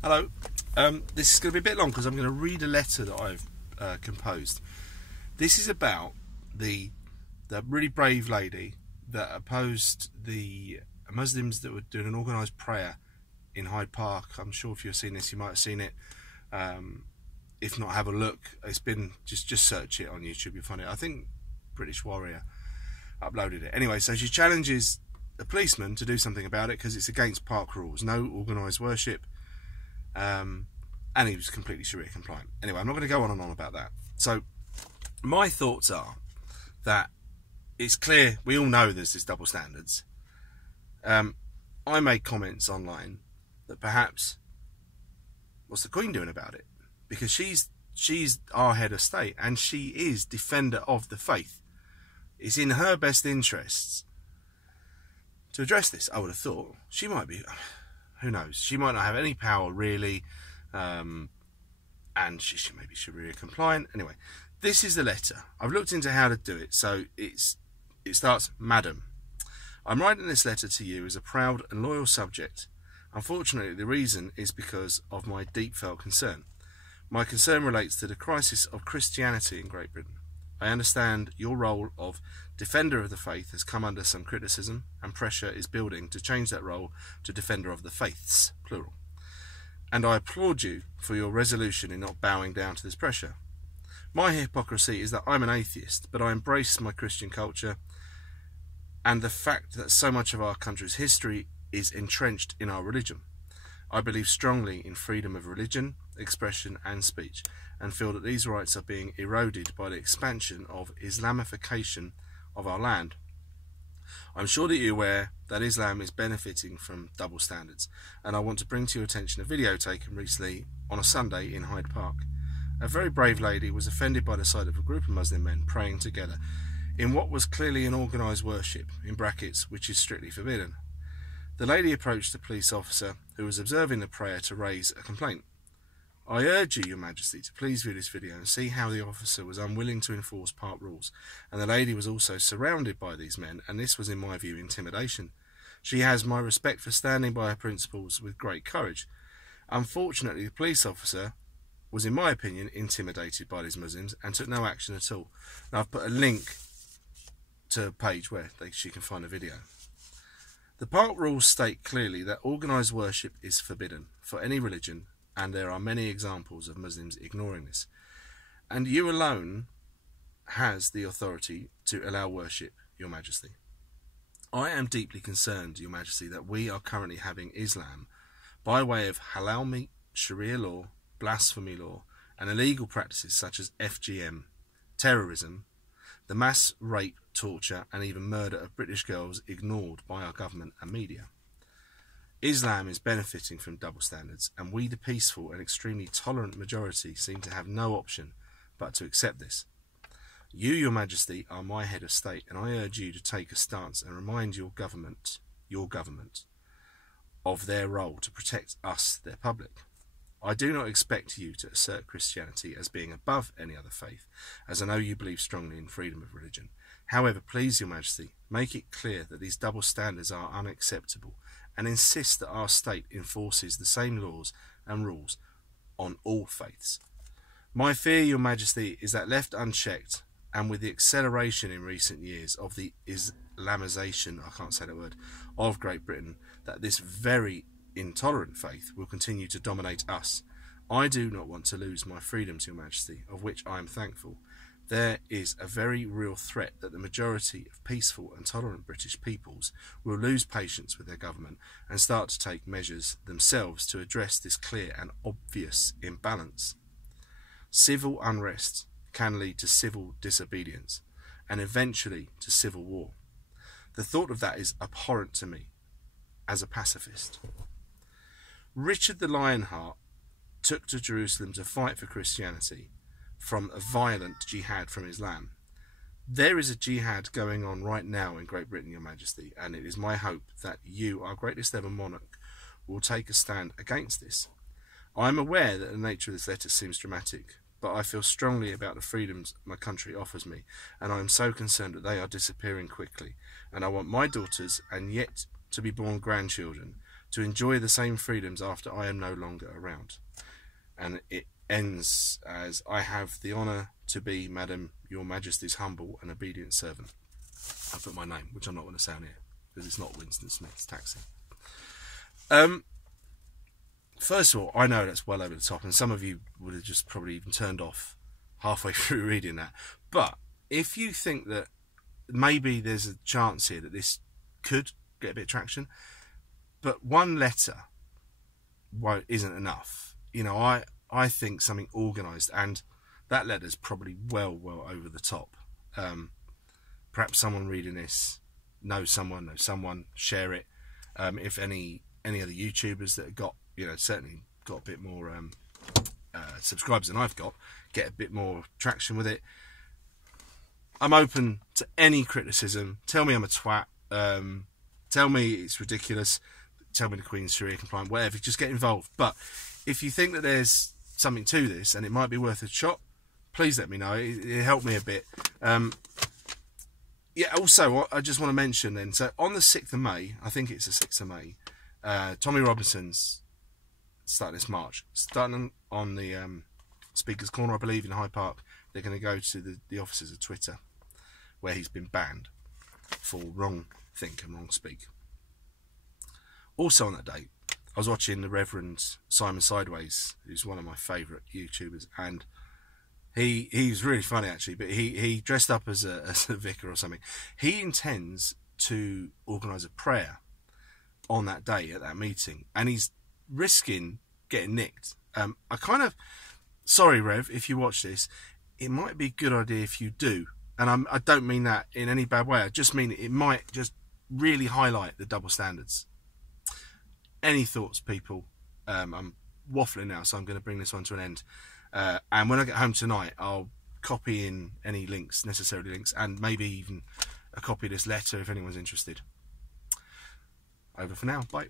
Hello. This is going to be a bit long because I'm going to read a letter that I've composed. This is about the really brave lady that opposed the Muslims that were doing an organised prayer in Hyde Park. I'm sure if you've seen this, you might have seen it. If not, have a look. It's been just search it on YouTube. You'll find it. I think British Warrior uploaded it. Anyway, so she challenges a policeman to do something about it because it's against park rules. No organised worship. And he was completely Sharia compliant. Anyway, I'm not going to go on and on about that. So my thoughts are that it's clear, we all know there's this double standards. I made comments online that perhaps, what's the Queen doing about it? Because she's our head of state and she is defender of the faith. It's in her best interests to address this. I would have thought she might be, who knows, she might not have any power really, and she may be Sharia compliant. Anyway, this is the letter. I've looked into how to do it. So it starts, Madam, I'm writing this letter to you as a proud and loyal subject. Unfortunately, the reason is because of my deep felt concern. My concern relates to the crisis of Christianity in Great Britain. I understand your role of defender of the faith has come under some criticism, and pressure is building to change that role to defender of the faiths, plural. And I applaud you for your resolution in not bowing down to this pressure. My hypocrisy is that I'm an atheist, but I embrace my Christian culture and the fact that so much of our country's history is entrenched in our religion. I believe strongly in freedom of religion, expression and speech, and feel that these rights are being eroded by the expansion of Islamification of our land. I'm sure that you're aware that Islam is benefiting from double standards, and I want to bring to your attention a video taken recently on a Sunday in Hyde Park. A very brave lady was offended by the sight of a group of Muslim men praying together in what was clearly an organised worship, in brackets, which is strictly forbidden. The lady approached the police officer who was observing the prayer to raise a complaint. I urge you, Your Majesty, to please view this video and see how the officer was unwilling to enforce park rules, and the lady was also surrounded by these men, and this was, in my view, intimidation. She has my respect for standing by her principles with great courage. Unfortunately, the police officer was, in my opinion, intimidated by these Muslims and took no action at all. Now, I've put a link to a page where she can find a video. The park rules state clearly that organised worship is forbidden for any religion, and there are many examples of Muslims ignoring this. And you alone has the authority to allow worship, Your Majesty. I am deeply concerned, Your Majesty, that we are currently having Islam, by way of halal meat, Sharia law, blasphemy law, and illegal practices such as FGM, terrorism, the mass rape, torture, and even murder of British girls ignored by our government and media. Islam is benefiting from double standards, and we, the peaceful and extremely tolerant majority, seem to have no option but to accept this. You, Your Majesty, are my head of state, and I urge you to take a stance and remind your government, of their role to protect us, their public. I do not expect you to assert Christianity as being above any other faith, as I know you believe strongly in freedom of religion. However, please, Your Majesty, make it clear that these double standards are unacceptable, and insist that our state enforces the same laws and rules on all faiths. My fear, Your Majesty, is that left unchecked, and with the acceleration in recent years of the Islamization, I can't say that word, of Great Britain, that this very intolerant faith will continue to dominate us. I do not want to lose my freedoms, Your Majesty, of which I am thankful. There is a very real threat that the majority of peaceful and tolerant British peoples will lose patience with their government and start to take measures themselves to address this clear and obvious imbalance. Civil unrest can lead to civil disobedience and eventually to civil war. The thought of that is abhorrent to me as a pacifist. Richard the Lionheart took to Jerusalem to fight for Christianity from a violent jihad from Islam. There is a jihad going on right now in Great Britain, Your Majesty, and it is my hope that you, our greatest ever monarch, will take a stand against this. I am aware that the nature of this letter seems dramatic, but I feel strongly about the freedoms my country offers me, and I am so concerned that they are disappearing quickly, and I want my daughters and yet to be born grandchildren to enjoy the same freedoms after I am no longer around. And it ends as, I have the honour to be, Madam, Your Majesty's humble and obedient servant. I put my name, which I'm not going to say on here, because it's not Winston Smith's taxi. First of all, I know that's well over the top, and some of you would have just probably even turned off halfway through reading that. But if you think that maybe there's a chance here that this could get a bit of traction, but one letter isn't enough. You know, I think something organised, and that letter's probably well over the top. Perhaps someone reading this knows someone, share it. If any other YouTubers that have got, you know, certainly got a bit more subscribers than I've got, get a bit more traction with it. I'm open to any criticism. Tell me I'm a twat. Tell me it's ridiculous. Tell me the Queen's Sharia compliant, whatever. Just get involved. But if you think that there's something to this and it might be worth a shot, please let me know. It helped me a bit. Yeah, also, I just want to mention then, so on the 6th of May, I think it's the 6th of May, Tommy Robinson's starting this march. Starting on the Speaker's Corner, I believe, in Hyde Park. They're going to go to the offices of Twitter, where he's been banned for wrong think and wrong speak. Also on that date, I was watching the Reverend Simon Sideways, who's one of my favourite YouTubers, and he was really funny actually, but he dressed up as a vicar or something. He intends to organise a prayer on that day at that meeting, and he's risking getting nicked. Sorry Rev, if you watch this, it might be a good idea if you do, and I don't mean that in any bad way. I just mean it might just really highlight the double standards. Any thoughts, people? I'm waffling now, so I'm going to bring this one to an end. And when I get home tonight, I'll copy in any links, necessary links, and maybe even a copy of this letter if anyone's interested. Over for now. Bye.